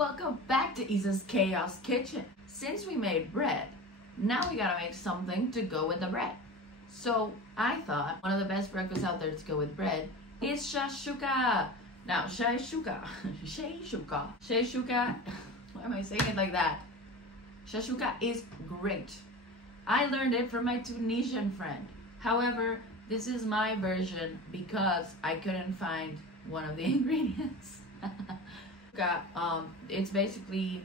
Welcome back to Isa's Chaos Kitchen. Since we made bread, now we gotta make something to go with the bread. So I thought one of the best breakfasts out there to go with bread is shashouka. Now shashouka, why am I saying it like that? Shashouka is great. I learned it from my Tunisian friend. However, this is my version because I couldn't find one of the ingredients. It's basically,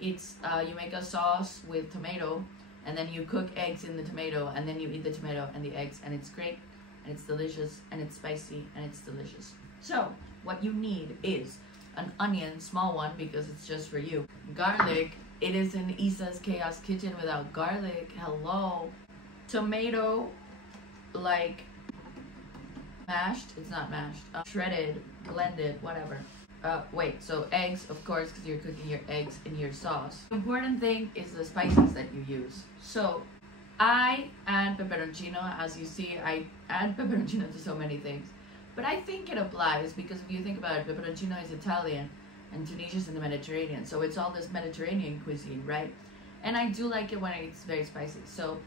you make a sauce with tomato, and then you cook eggs in the tomato, and then you eat the tomato and the eggs, and it's great, and it's delicious, and it's spicy, and it's delicious. So what you need is an onion, small one because it's just for you. Garlic. It is in Isa's Chaos Kitchen without garlic. Hello. Tomato, like mashed. It's not mashed. Shredded, blended, whatever. So eggs, of course, because you're cooking your eggs in your sauce. The important thing is the spices that you use. So I add peperoncino. As you see, I add peperoncino to so many things. But I think it applies because if you think about it, peperoncino is Italian and Tunisia's in the Mediterranean. So it's all this Mediterranean cuisine, right? And I do like it when it's very spicy. So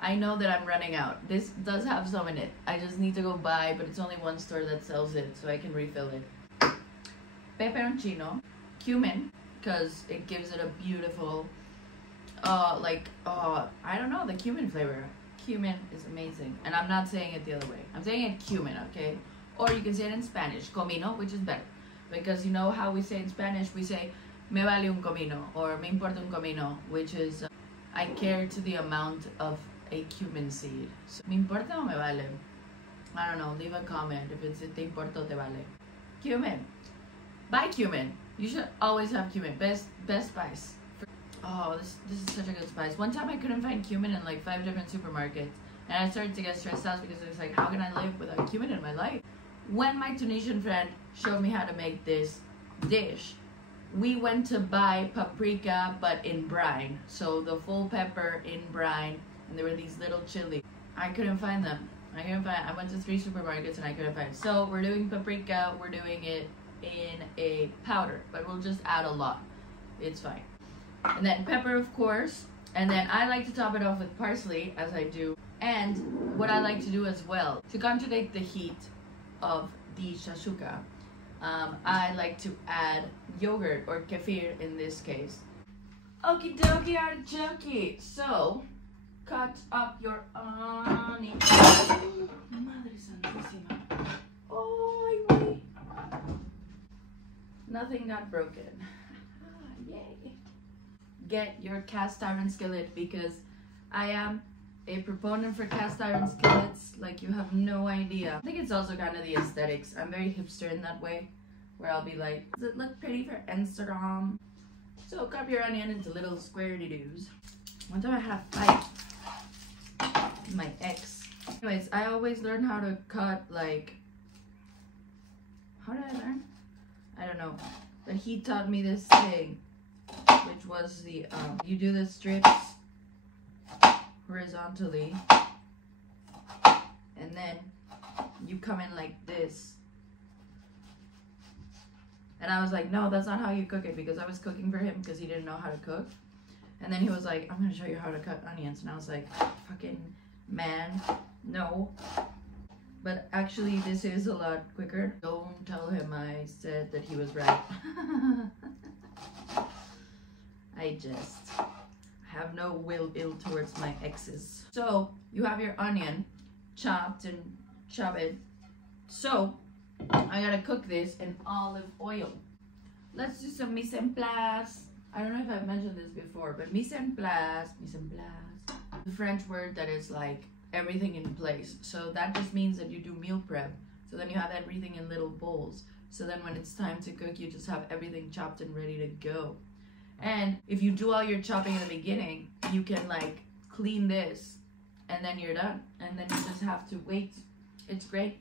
I know that I'm running out. This does have some in it. I just need to go buy, but it's only one store that sells it, so I can refill it. Peperoncino, cumin, because it gives it a beautiful, I don't know, the cumin flavor. Cumin is amazing. And I'm not saying it the other way. I'm saying it cumin, okay? Or you can say it in Spanish, comino, which is better. Because you know how we say in Spanish, we say, me vale un comino, or me importa un comino, which is, I care to the amount of a cumin seed. So, me importa o me vale? I don't know, leave a comment if it's te importa o te vale. Cumin. Buy cumin. You should always have cumin. Best spice. Oh, this is such a good spice. One time I couldn't find cumin in like 5 different supermarkets, and I started to get stressed out because it was like, how can I live without cumin in my life? When my Tunisian friend showed me how to make this dish, we went to buy paprika but in brine. So the full pepper in brine, and there were these little chili. I couldn't find them. I went to 3 supermarkets and I couldn't find it. So we're doing paprika, we're doing it in a powder, but we'll just add a lot. It's fine. And then pepper, of course. And then I like to top it off with parsley, as I do. And what I like to do as well, to conjugate the heat of the shashouka, I like to add yogurt or kefir in this case. Okie dokie artichoke. So, cut up your onion. Madre santísima. Oh, wait. Nothing got broken. Yay. Get your cast iron skillet because I am a proponent for cast iron skillets like you have no idea. I think it's also kind of the aesthetics. I'm very hipster in that way, where I'll be like, does it look pretty for Instagram? So cut your onion into little square-de-doos. One time I had a fight with my ex. Anyways, I always learn how to cut, like, how did I learn? I don't know, but he taught me this thing, which was the, you do the strips horizontally, and then you come in like this. And I was like, no, that's not how you cook it, because I was cooking for him because he didn't know how to cook. And then he was like, I'm gonna show you how to cut onions. And I was like, fucking man, no. But actually, this is a lot quicker. Don't tell him I said that he was right. I just have no ill towards my exes. So, you have your onion chopped and chop it. So, I gotta cook this in olive oil. Let's do some mise en place. I don't know if I've mentioned this before, but mise en place. The French word that is like everything in place. So that just means that you do meal prep. So then you have everything in little bowls. So then when it's time to cook, you just have everything chopped and ready to go. And if you do all your chopping in the beginning, you can like clean this and then you're done. And then you just have to wait. It's great.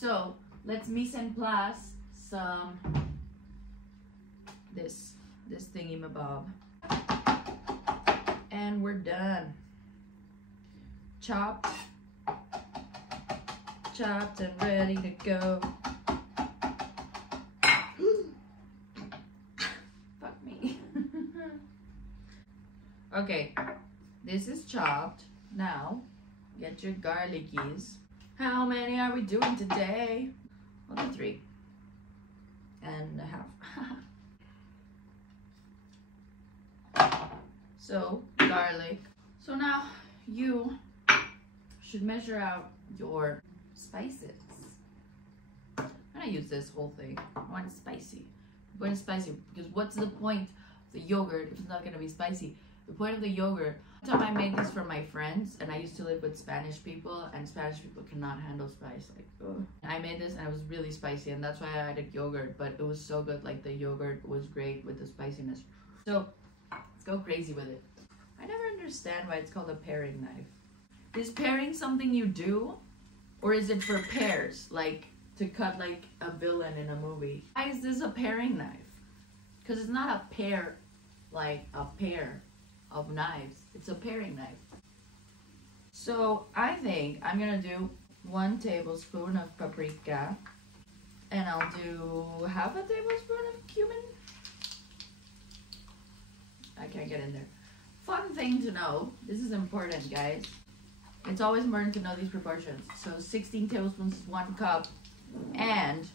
So let's mise en place some this thingy mabob. And we're done. Chopped and ready to go. Okay, this is chopped. Now, get your garlickies. How many are we doing today? I'll do 3 and a half. So, garlic. So now you should measure out your spices. I'm gonna use this whole thing. I want it spicy. I'm going spicy because what's the point of the yogurt if it's not gonna be spicy? The point of the yogurt. One time I made this for my friends, and I used to live with Spanish people, and Spanish people cannot handle spice. Like, ugh. I made this and it was really spicy, and that's why I added yogurt. But it was so good. Like the yogurt was great with the spiciness. So let's go crazy with it. I never understand why it's called a paring knife. Is paring something you do, or is it for pears, like to cut like a villain in a movie? Why is this a paring knife? Because it's not a pair, like a pair of knives. It's a paring knife. So I think I'm gonna do 1 tablespoon of paprika, and I'll do half a tablespoon of cumin. I can't get in there. Fun thing to know, this is important, guys. It's always important to know these proportions. So 16 tablespoons is 1 cup, and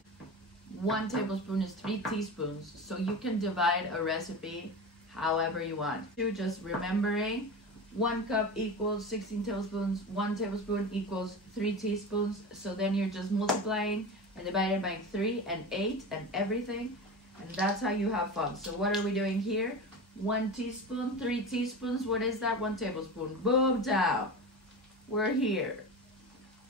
1 tablespoon is 3 teaspoons. So you can divide a recipe however you want. You're just remembering 1 cup equals 16 tablespoons, 1 tablespoon equals 3 teaspoons. So then you're just multiplying and dividing by 3 and 8 and everything. And that's how you have fun. So what are we doing here? 1 teaspoon, 3 teaspoons. What is that? 1 tablespoon. Boom town. We're here.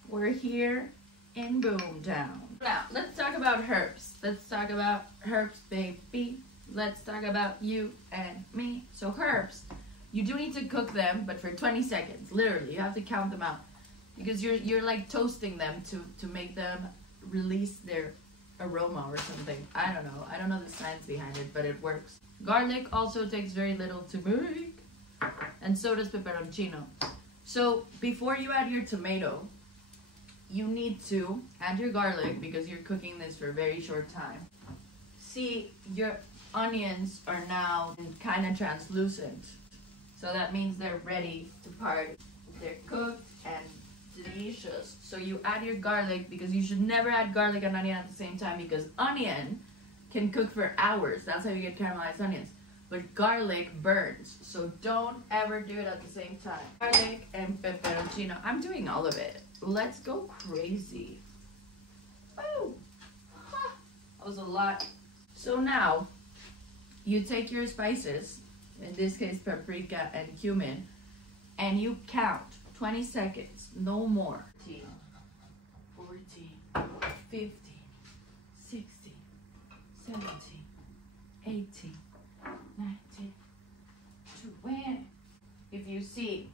We're here in Boomtown. Now, let's talk about herbs. Let's talk about herbs, baby. Let's talk about you and me. So herbs, you do need to cook them, but for 20 seconds. Literally, you have to count them out. Because you're like toasting them to make them release their aroma or something. I don't know. I don't know the science behind it, but it works. Garlic also takes very little to make. And so does pepperoncino. So before you add your tomato, you need to add your garlic because you're cooking this for a very short time. See, your onions are now kind of translucent. So that means they're ready to part. They're cooked and delicious. So you add your garlic because you should never add garlic and onion at the same time because onion can cook for hours. That's how you get caramelized onions. But garlic burns, so don't ever do it at the same time. Garlic and pepperoncino. I'm doing all of it. Let's go crazy. Oh, that was a lot. So now, you take your spices, in this case paprika and cumin, and you count 20 seconds, no more. 13, 14, 15, 16, 17, 18, 19, 20. If you see,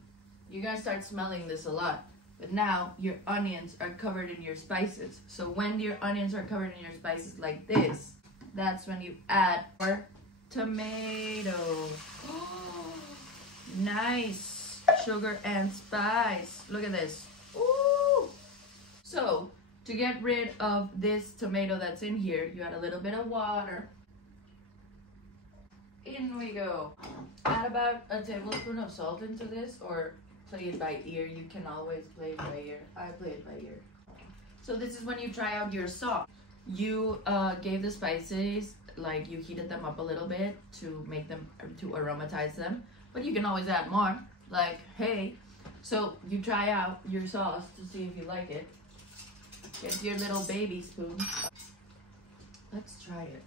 you're gonna start smelling this a lot. But now your onions are covered in your spices. So when your onions are covered in your spices like this, that's when you add your tomato. Oh, nice. Sugar and spice. Look at this. Ooh. So to get rid of this tomato that's in here, you add a little bit of water. In we go. Add about a tablespoon of salt into this, or play it by ear. You can always play it by ear. I play it by ear. So this is when you try out your sauce. You gave the spices, like you heated them up a little bit to make them, to aromatize them. But you can always add more, like, hey. So you try out your sauce to see if you like it. Get your little baby spoon. Let's try it.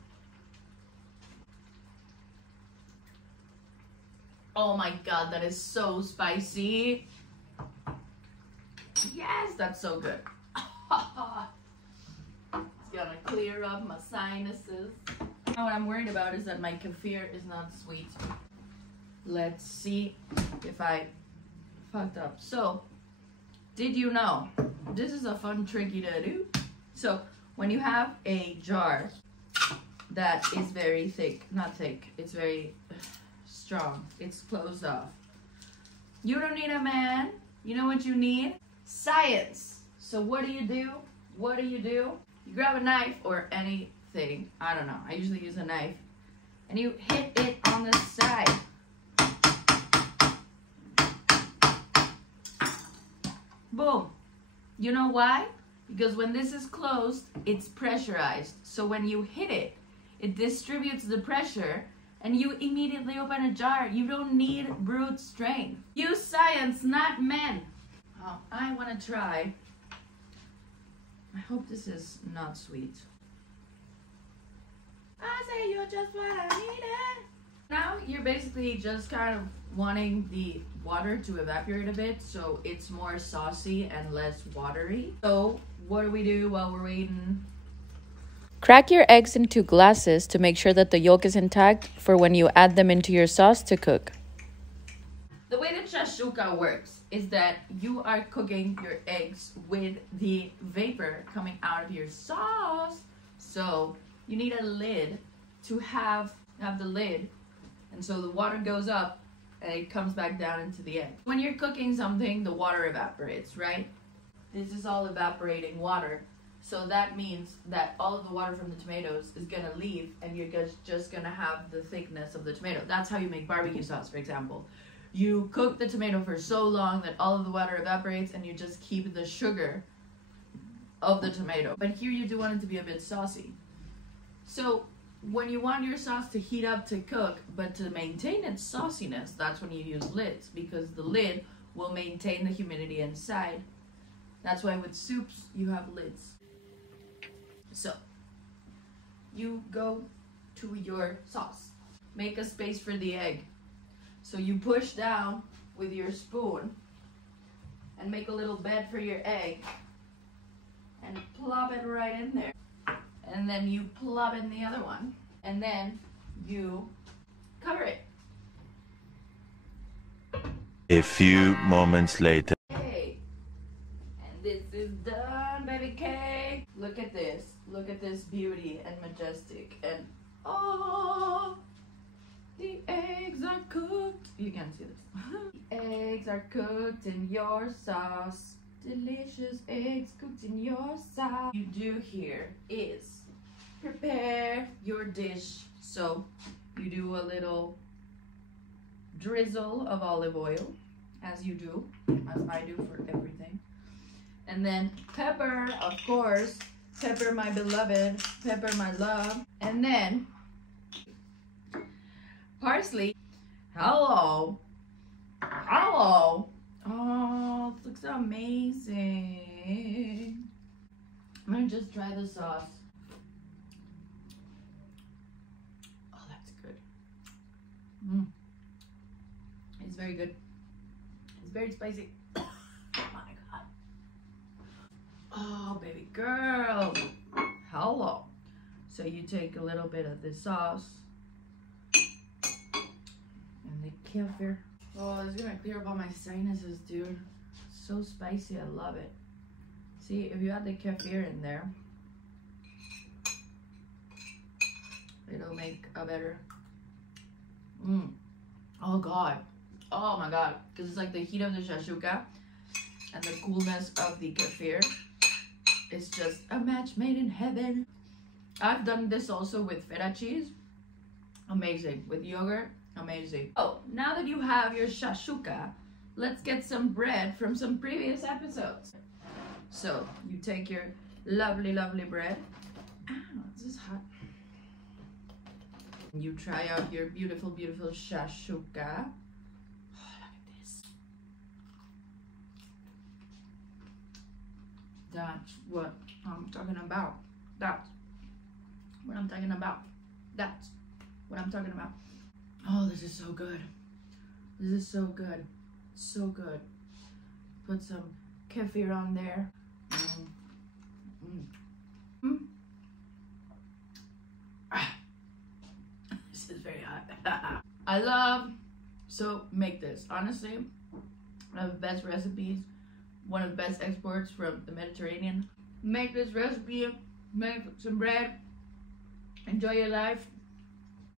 Oh my god, that is so spicy. Yes, that's so good. It's gonna clear up my sinuses. Now what I'm worried about is that my kefir is not sweet. Let's see if I fucked up. So, did you know? This is a fun tricky to do. So, when you have a jar that is very thick, not thick, it's very strong, it's closed off. You don't need a man. You know what you need? Science. So what do? What do? You grab a knife or anything. I don't know. I usually use a knife. And you hit it on the side. Boom. You know why? Because when this is closed, it's pressurized. So when you hit it, it distributes the pressure and you immediately open a jar. You don't need brute strength. Use science, not men. Oh, I want to try. I hope this is not sweet. I say you're just what I needed. Now you're basically just kind of wanting the water to evaporate a bit so it's more saucy and less watery. So what do we do while we're waiting? Crack your eggs into glasses to make sure that the yolk is intact for when you add them into your sauce to cook. The way that Shashouka works is that you are cooking your eggs with the vapor coming out of your sauce. So you need a lid to have the lid, and so the water goes up and it comes back down into the egg. When you're cooking something, the water evaporates, right? This is all evaporating water. So that means that all of the water from the tomatoes is gonna leave and you're just gonna have the thickness of the tomato. That's how you make barbecue sauce, for example. You cook the tomato for so long that all of the water evaporates and you just keep the sugar of the tomato. But here you do want it to be a bit saucy. So when you want your sauce to heat up to cook, but to maintain its sauciness, that's when you use lids, because the lid will maintain the humidity inside. That's why with soups you have lids. So you go to your sauce. Make a space for the egg. So you push down with your spoon and make a little bed for your egg and plop it right in there. And then you plop in the other one and then you cover it. A few moments later. Okay. And this is done, baby cake. Look at this. Look at this beauty and majestic. And oh, the eggs are cooked. You can't see this. The eggs are cooked in your sauce. Delicious eggs cooked in your sauce. What you do here is prepare your dish. So you do a little drizzle of olive oil, as you do, as I do for everything. And then pepper, of course. Pepper, my beloved. Pepper, my love. And then parsley. Hello. Hello. Oh, it looks amazing. I'm gonna just try the sauce. Oh, that's good. It's very good. It's very spicy. Oh my god. Oh, baby girl. Hello. So you take a little bit of the sauce and the kefir. Oh, it's gonna clear up all my sinuses, dude. So spicy, I love it. See, if you add the kefir in there, it'll make a better. Oh god. Oh my god. Because it's like the heat of the shashouka and the coolness of the kefir. It's just a match made in heaven. I've done this also with feta cheese. Amazing. With yogurt. Amazing. Oh, now that you have your shashouka, let's get some bread from some previous episodes. So you take your lovely, lovely bread. Ow, this is hot. You try out your beautiful, beautiful shashouka. Oh, look at this. That's what I'm talking about. That's what I'm talking about. That's what I'm talking about. Oh, this is so good. This is so good. So good. Put some kefir on there. This is very hot. I love, so make this. Honestly, one of the best recipes, one of the best exports from the Mediterranean. Make this recipe, make some bread, enjoy your life.